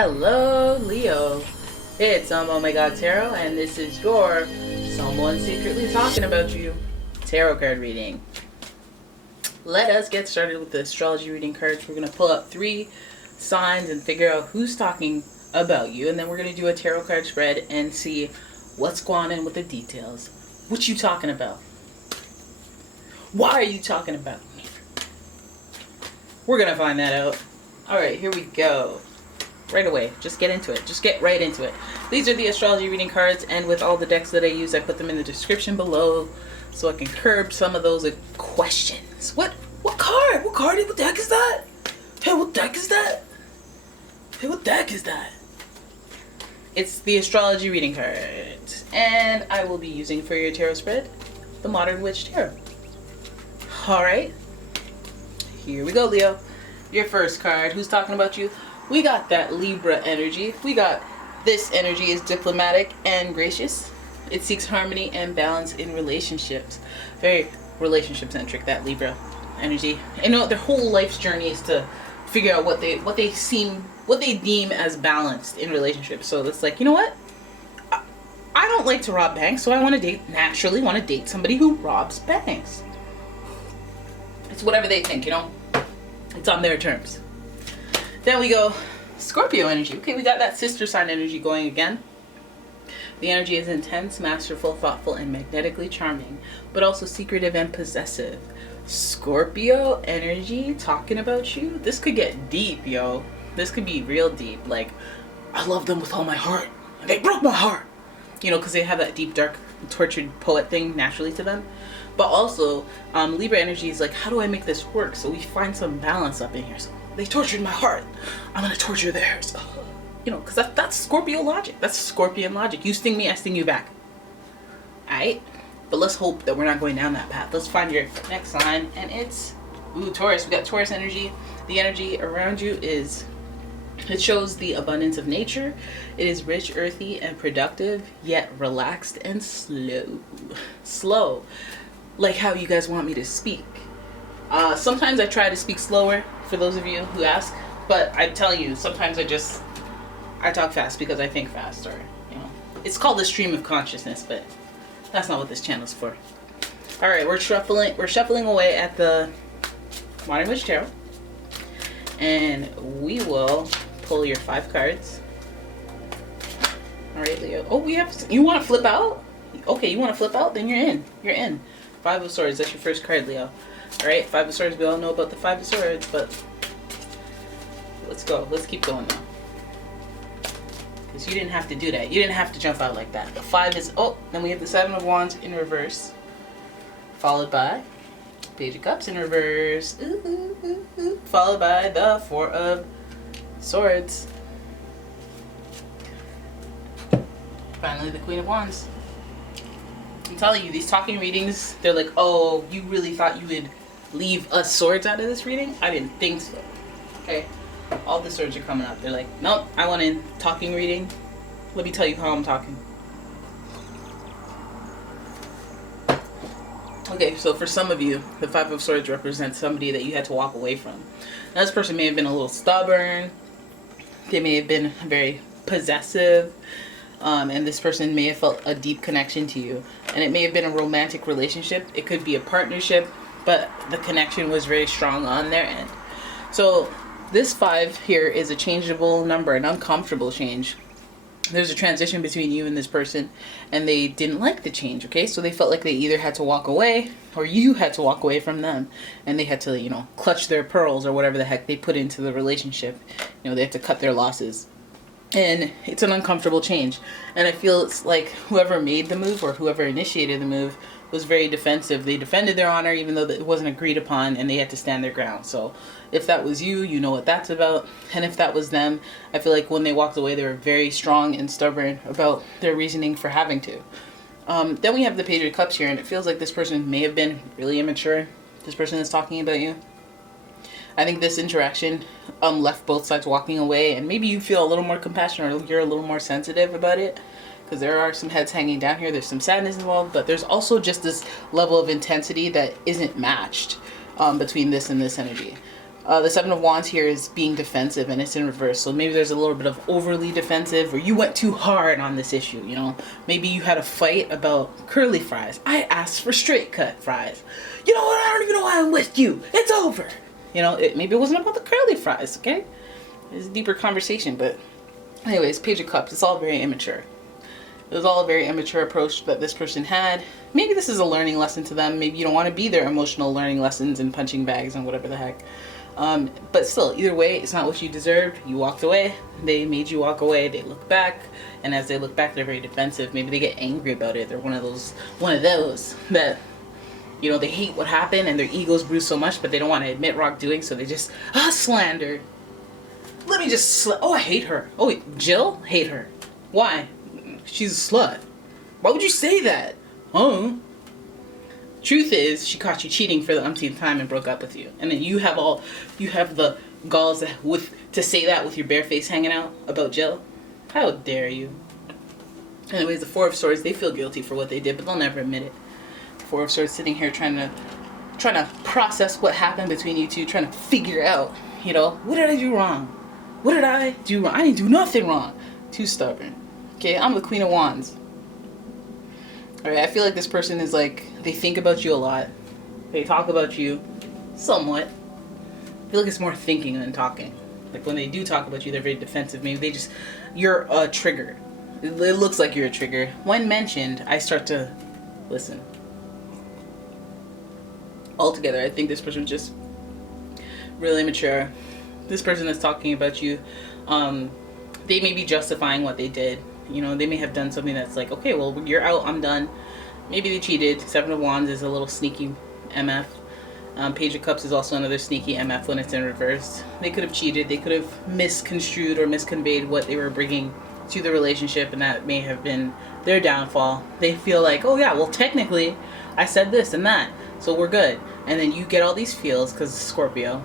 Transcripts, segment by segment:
Hello, Leo. It's umomgtarot, and this is your someone secretly talking about you tarot card reading. Let us get started with the astrology reading cards. We're going to pull up 3 signs and figure out who's talking about you, and then we're going to do a tarot card spread and see what's going on with the details. What you talking about? Why are you talking about me? We're going to find that out. Alright, here we go. Right away. Just get into it. Just get right into it. These are the astrology reading cards, and with all the decks that I use, I put them in the description below so I can curb some of those questions. What card? What card? What deck is that? Hey, what deck is that? Hey, what deck is that? It's the astrology reading cards, and I will be using for your tarot spread the Modern Witch Tarot. Alright. Here we go, Leo. Your first card. Who's talking about you? We got that Libra energy. We got this energy is diplomatic and gracious. It seeks harmony and balance in relationships. Very relationship centric, that Libra energy. You know, their whole life's journey is to figure out what they deem as balanced in relationships. So it's like, you know what? I don't like to rob banks, so I naturally want to date somebody who robs banks. It's whatever they think, you know? It's on their terms. Then we go Scorpio energy. Okay, we got that sister sign energy going again. The energy is intense, masterful, thoughtful, and magnetically charming, but also secretive and possessive. Scorpio energy talking about you. This could get deep, yo. This could be real deep. Like, I love them with all my heart, and they broke my heart. You know, because they have that deep, dark, tortured poet thing naturally to them. But also, Libra energy is like, how do I make this work? So we find some balance up in here. So they tortured my heart, I'm gonna torture theirs. You know, because that's Scorpio logic. That's Scorpion logic. You sting me, I sting you back. Alright? But let's hope that we're not going down that path. Let's find your next sign, and it's Taurus. We got Taurus energy. The energy around you it shows the abundance of nature. It is rich, earthy, and productive, yet relaxed and slow. Slow. Like how you guys want me to speak. Sometimes I try to speak slower, for those of you who ask, but I tell you, sometimes I talk fast because I think fast, or, you know. It's called the stream of consciousness, but that's not what this channel's for. Alright, we're shuffling away at the Modern Witch Tarot, and we will pull your 5 cards. Alright, Leo. Oh, you want to flip out? Okay, you want to flip out? Then you're in. You're in. 5 of Swords, that's your first card, Leo. Alright, 5 of Swords, we all know about the 5 of Swords, but let's go. Let's keep going now. Because you didn't have to do that. You didn't have to jump out like that. The 5 is, then we have the 7 of Wands in reverse, followed by Page of Cups in reverse, followed by the 4 of Swords. Finally, the Queen of Wands. I'm telling you, these talking readings, they're like, oh, you really thought you would leave us swords out of this reading? I didn't think so. Okay? All the swords are coming up. They're like, nope, I want a talking reading. Let me tell you how I'm talking. Okay, so for some of you, the 5 of Swords represents somebody that you had to walk away from. Now, this person may have been a little stubborn. They may have been very possessive. And this person may have felt a deep connection to you. And it may have been a romantic relationship. It could be a partnership, but the connection was very strong on their end. So this 5 here is a changeable number, an uncomfortable change. There's a transition between you and this person, and they didn't like the change, okay? So they felt like they either had to walk away, or you had to walk away from them. And they had to, you know, clutch their pearls, or whatever the heck they put into the relationship. You know, they have to cut their losses. And it's an uncomfortable change. And I feel it's like whoever made the move, or whoever initiated the move, was very defensive. They defended their honor even though it wasn't agreed upon, and they had to stand their ground. So if that was you, you know what that's about. And if that was them, I feel like when they walked away, they were very strong and stubborn about their reasoning for having to. Then we have the Page of Cups here, and it feels like this person may have been really immature. This person is talking about you. I think this interaction left both sides walking away, and maybe you feel a little more compassion, or you're a little more sensitive about it, because there are some heads hanging down here. There's some sadness involved, but there's also just this level of intensity that isn't matched between this and this energy. The Seven of Wands here is being defensive, and it's in reverse. So maybe there's a little bit of overly defensive, or you went too hard on this issue, you know. Maybe you had a fight about curly fries. I asked for straight cut fries. You know what? I don't even know why I'm with you. It's over. You know, maybe it wasn't about the curly fries, okay? It's a deeper conversation, but anyways, Page of Cups. It's all very immature. It was all a very immature approach that this person had. Maybe this is a learning lesson to them. Maybe you don't want to be their emotional learning lessons and punching bags and whatever the heck. But still, either way, it's not what you deserved. You walked away. They made you walk away. They look back, and as they look back, they're very defensive. Maybe they get angry about it. They're one of those that, you know, they hate what happened and their egos bruised so much, but they don't want to admit wrongdoing, so they just slander. Let me just oh, I hate her. Oh wait, Jill? Hate her. Why? She's a slut. Why would you say that? Huh? Truth is, she caught you cheating for the umpteenth time and broke up with you. And then you have the galls to say that with your bare face hanging out about Jill. How dare you? Anyways, the Four of Swords, they feel guilty for what they did, but they'll never admit it. Four of Swords sitting here trying to process what happened between you two, trying to figure out, you know, what did I do wrong? What did I do wrong? I didn't do nothing wrong. Too stubborn. Okay, I'm the Queen of Wands. Alright, I feel like this person is like, they think about you a lot. They talk about you somewhat. I feel like it's more thinking than talking. Like when they do talk about you, they're very defensive. Maybe you're a trigger. It looks like you're a trigger. When mentioned, I start to listen. Altogether, I think this person is just really immature. This person that's talking about you, they may be justifying what they did. You know, they may have done something that's like, okay, well, you're out, I'm done. Maybe they cheated. Seven of Wands is a little sneaky MF. Page of Cups is also another sneaky MF when it's in reverse. They could have cheated. They could have misconstrued or misconveyed what they were bringing to the relationship, and that may have been their downfall. They feel like, oh yeah, well, technically, I said this and that, so we're good. And then you get all these feels, because Scorpio.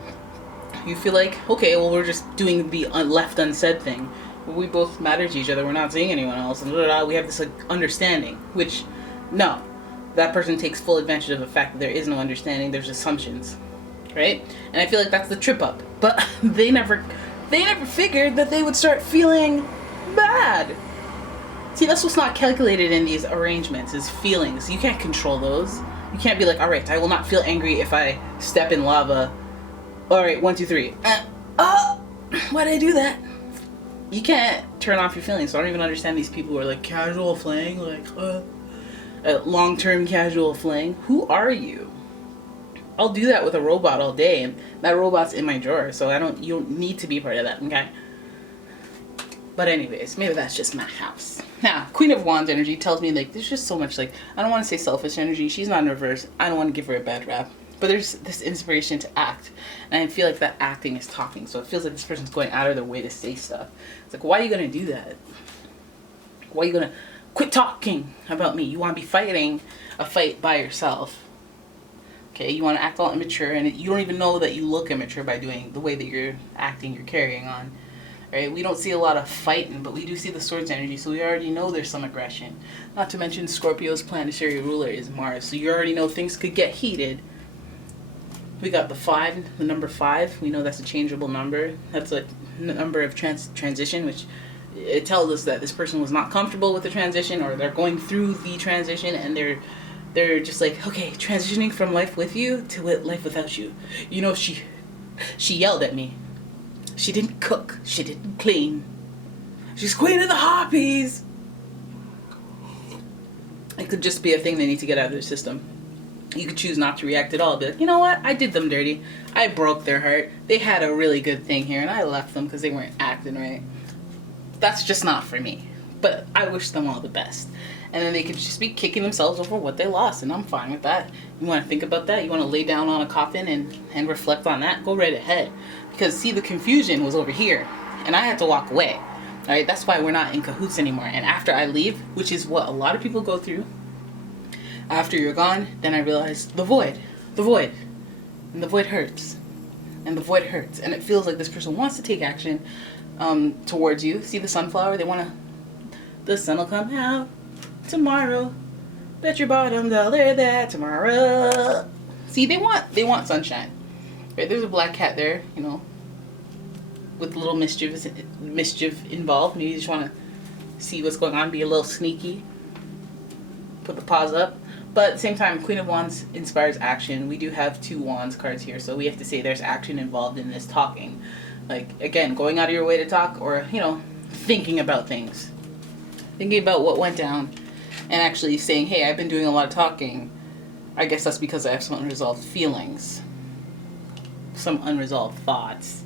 You feel like, okay, well, we're just doing the left unsaid thing. We both matter to each other. We're not seeing anyone else. And we have this like understanding, which, no, that person takes full advantage of the fact that there is no understanding. There's assumptions, right? And I feel like that's the trip up. But they never figured that they would start feeling bad. See, that's what's not calculated in these arrangements is feelings. You can't control those. You can't be like, all right, I will not feel angry if I step in lava. All right, 1, 2, 3. Why did I do that? You can't turn off your feelings. So I don't even understand these people who are like casual fling, like long-term casual fling. Who are you? I'll do that with a robot all day, and that robot's in my drawer, so you don't need to be part of that, okay? But anyways, maybe that's just my house. Now, Queen of Wands energy tells me like there's just so much like, I don't want to say selfish energy. She's not in reverse. I don't want to give her a bad rap. But there's this inspiration to act. And I feel like that acting is talking. So it feels like this person's going out of their way to say stuff. It's like, why are you going to do that? Why are you going to quit talking about me? You want to be fighting a fight by yourself. Okay, you want to act all immature. And you don't even know that you look immature by doing the way that you're acting, you're carrying on. Right? We don't see a lot of fighting, but we do see the Swords energy. So we already know there's some aggression. Not to mention Scorpio's planetary ruler is Mars. So you already know things could get heated. We got the 5, the number 5. We know that's a changeable number. That's a number of transition, which it tells us that this person was not comfortable with the transition, or they're going through the transition, and they're just like, okay, transitioning from life with you to life without you. You know, she yelled at me. She didn't cook. She didn't clean. She's queen of the harpies. It could just be a thing they need to get out of their system. You could choose not to react at all. Be like, you know what? I did them dirty. I broke their heart. They had a really good thing here, and I left them because they weren't acting right. That's just not for me. But I wish them all the best. And then they could just be kicking themselves over what they lost, and I'm fine with that. You want to think about that? You want to lay down on a coffin and reflect on that? Go right ahead. Because, see, the confusion was over here, and I had to walk away. All right? That's why we're not in cahoots anymore. And after I leave, which is what a lot of people go through, after you're gone, then I realized the void. And the void hurts. And the void hurts. And it feels like this person wants to take action towards you. See the sunflower? The sun will come out tomorrow. Bet your bottom dollar that tomorrow. See, they want sunshine. Right, there's a black cat there, you know, with a little mischief involved. Maybe you just want to see what's going on, be a little sneaky, put the paws up. But at the same time, Queen of Wands inspires action. We do have 2 Wands cards here, so we have to say there's action involved in this talking. Like, again, going out of your way to talk, or, you know, thinking about things. Thinking about what went down, and actually saying, hey, I've been doing a lot of talking. I guess that's because I have some unresolved feelings. Some unresolved thoughts.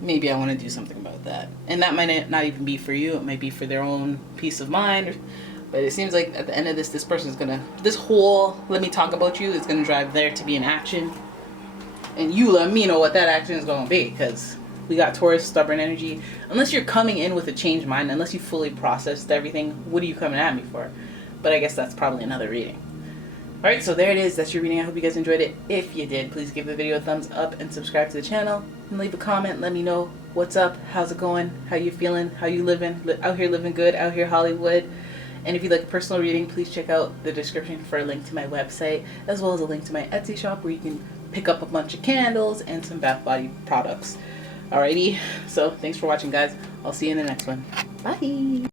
Maybe I want to do something about that. And that might not even be for you. It might be for their own peace of mind. But it seems like at the end of this person's gonna, this whole let me talk about you is gonna drive there to be an action. And you let me know what that action is gonna be, because we got Taurus, stubborn energy. Unless you're coming in with a changed mind, unless you fully processed everything, what are you coming at me for? But I guess that's probably another reading. Alright, so there it is. That's your reading. I hope you guys enjoyed it. If you did, please give the video a thumbs up and subscribe to the channel. And leave a comment. Let me know what's up, how's it going, how you feeling, how you living, out here living good, out here Hollywood. And if you'd like a personal reading, please check out the description for a link to my website, as well as a link to my Etsy shop where you can pick up a bunch of candles and some bath body products. Alrighty, so thanks for watching, guys. I'll see you in the next one. Bye!